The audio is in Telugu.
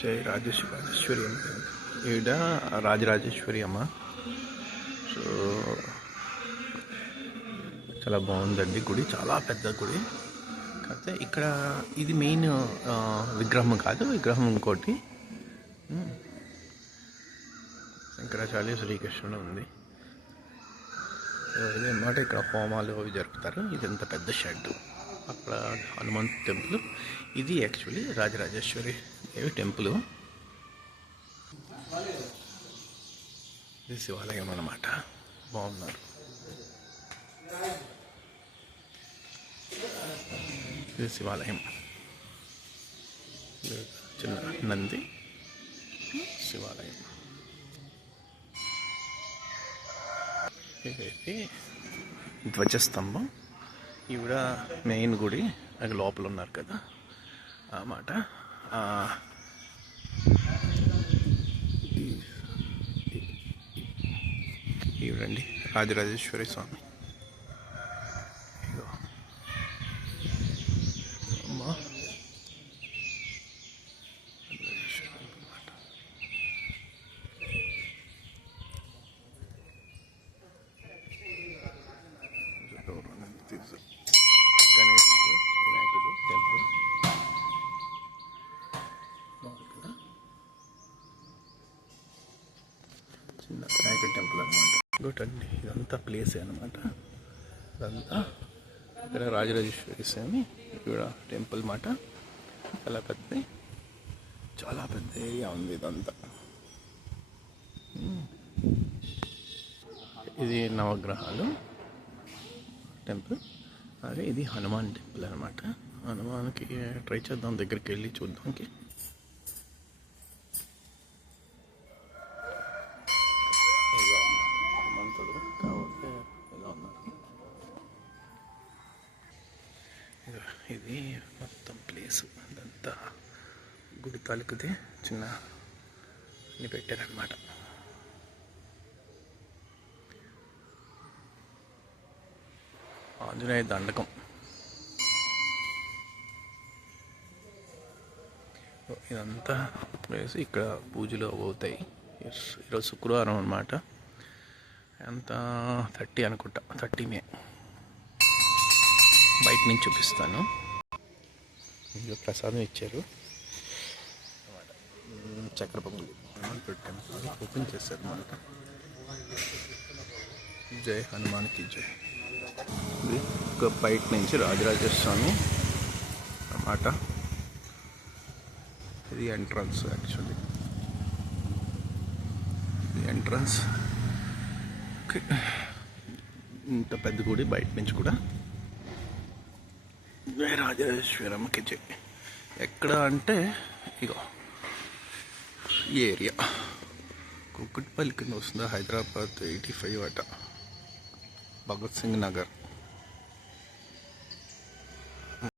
జై రాజేశ్వరి అమ్మ. ఈడ రాజరాజేశ్వరి అమ్మ. సో చాలా బాగుందండి గుడి, చాలా పెద్ద గుడి. కాకపోతే ఇక్కడ ఇది మెయిన్ విగ్రహం కాదు, విగ్రహం ఇంకోటి శంకరాచార్య శ్రీకృష్ణుడు ఉంది. ఇది అన్నమాట, ఇక్కడ హోమాలు అవి జరుపుతారు. ఇది ఎంత పెద్ద షెడ్. అక్కడ హనుమంత్ టెంపుల్. ఇది యాక్చువల్లీ రాజరాజేశ్వరి దేవి టెంపుల్. ఇది శివాలయం అన్నమాట. బాగున్నారు. ఇది శివాలయం. చిన్న నంది శివాలయం. ఇదైతే ధ్వజస్తంభం. ఈవిడ మెయిన్ గుడి. అది లోపల ఉన్నారు కదా అన్నమాట. ఈవిడండి రాజరాజేశ్వరి స్వామి. అమ్మా గణేష్ వినాయకుడు టెంపుల్. చిన్న వినాయకుడు టెంపుల్ అనమాట. ఇంకోటండి ఇదంతా ప్లేసే అనమాట. ఇదంతా ఇక్కడ రాజరాజేశ్వరి స్వామి ఇక్కడ టెంపుల్ మాట. చాలా పెద్ద ఏరియా ఉంది ఇదంతా. ఇది నవగ్రహాలు టెంపుల్. అదే ఇది హనుమాన్ టెంపుల్ అనమాట. హనుమాన్కి ట్రై చేద్దాం, దగ్గరికి వెళ్ళి చూద్దాంకి. హనుమంతుడు కాబట్టి ఇలా ఉన్నారు. ఇది మొత్తం ప్లేస్ ఇదంతా గుడి తాలూకుది. చిన్న పెట్టారనమాట. ఆంజనేయ దండకం. ఇదంతా ప్లేస్. ఇక్కడ పూజలు అవుతాయి. ఈరోజు శుక్రవారం అనమాట. ఎంత 30 అనుకుంటా, 30 మే. బయట నుంచి చూపిస్తాను. ఇందులో ప్రసాదం ఇచ్చారు చక్కెర పొంగులు పెట్టాను. ఓపెన్ చేశారు అనమాట. జై హనుమాన్కి జై. ఇది ఒక బయట నుంచి రాజరాజేశ్వరి స్వామి అన్నమాట. ఇది ఎంట్రన్స్. యాక్చువల్లీ ఇది ఎంట్రన్స్. ఇంత పెద్ద గుడి బయట నుంచి కూడా. రాజరాజేశ్వరమ్మకి జై. ఎక్కడ అంటే ఇగో ఈ ఏరియా కుక్కట్పల్లి కింద వస్తుందా. హైదరాబాద్ 85 అట. భగత్ సింగ్ నగర్.